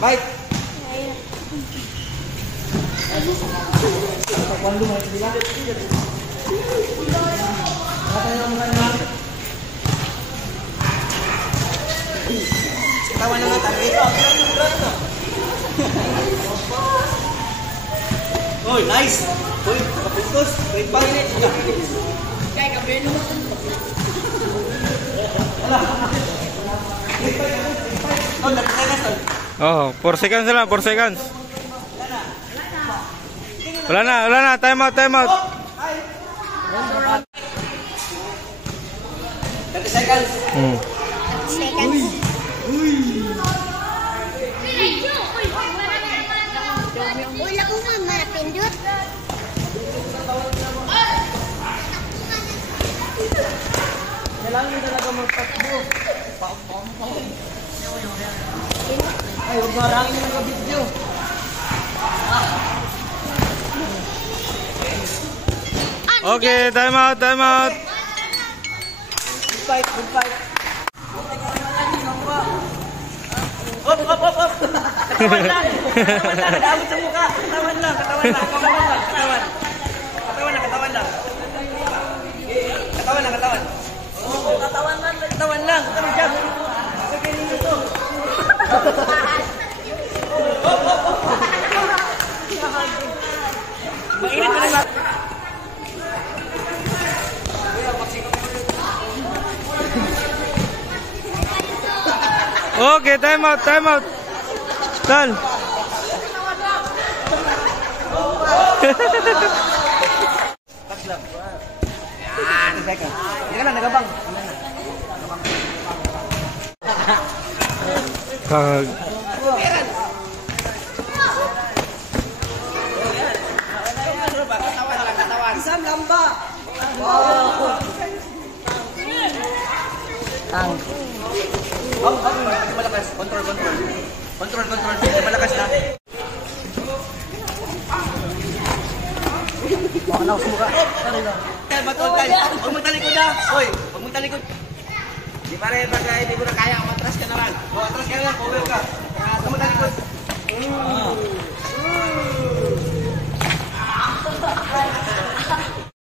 Bite. Cuando mo sila? Tawa na nga tayo. Oy, nice. Oy, kapuntos. Great bang. Kaya kabreno mo. Oh, 4 seconds lang, 4 seconds. Wala na, time out. 30 seconds. Seconds. Wala ko nga marapindot. Kailangan talaga magtakbo. Ay, huwag marangin yung mga-video. Okay, time out. Good fight. Op. Katawan lang. Nag-aabot sa mukha. Katawan lang. Katawan lang. Diyan. Lagyan ninyo to. Mainit na lang. Okay, time out. Done. Touch lang. Yan. Yan na, nagabang. Kag. Katawan. Isang lamba. Wow. Tang. Malakas. Control. Malakas na. Baka na suka. Huwag magtalikod na. Hoy, huwag magtalikod. Di pare, pagka hindi ko na kaya, atras ka na lang. Atras ka na lang, power ka. Huwag magtalikod.